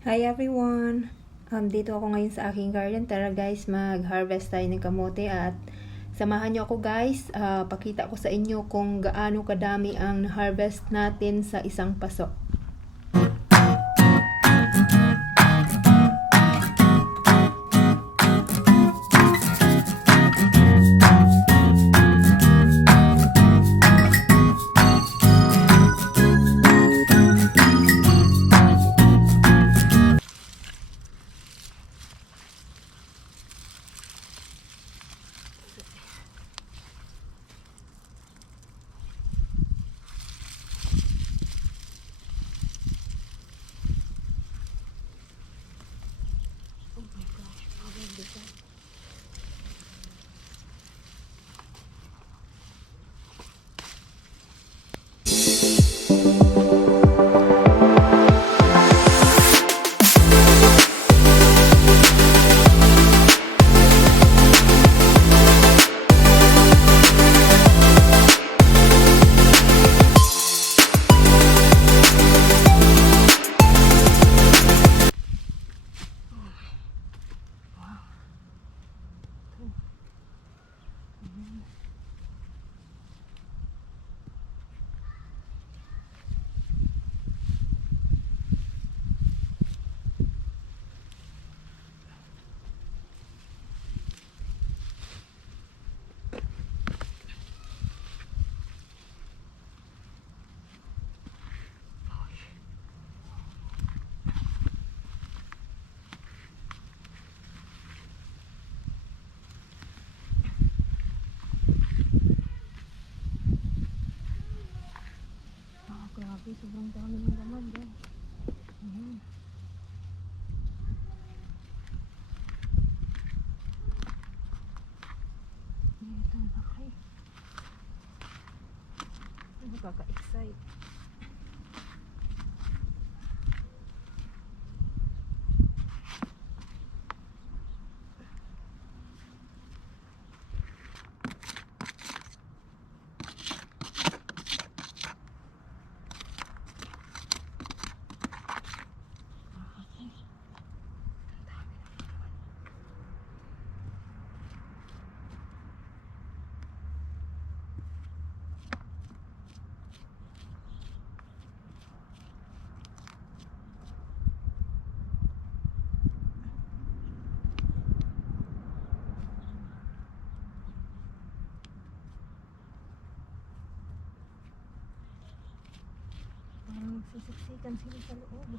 Hi everyone! Dito ako ngayon sa aking garden. Tara guys, mag-harvest tayo ng kamote at samahan nyo ako guys. Pakita ko sa inyo kung gaano kadami ang harvest natin sa isang paso. Grabe, sobrang dami ng laman guys. Ito ang laki. Nakaka-excite. Nagsisiksikan sila sa loob.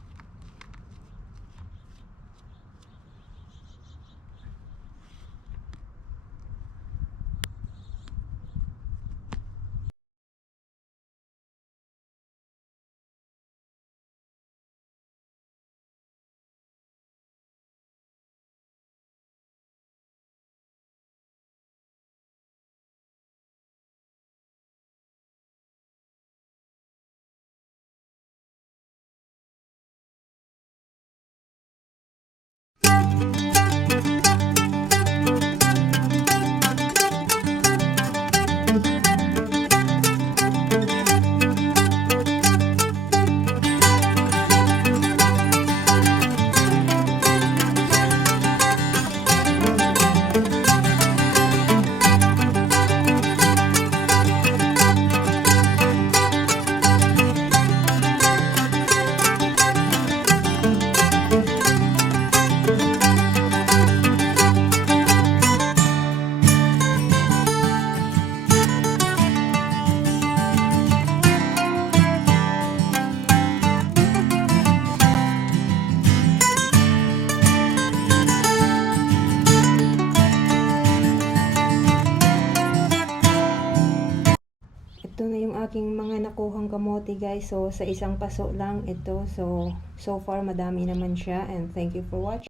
Ito na yung aking mga nakuhang kamote guys. So sa isang paso lang ito. So far madami naman siya, and thank you for watching.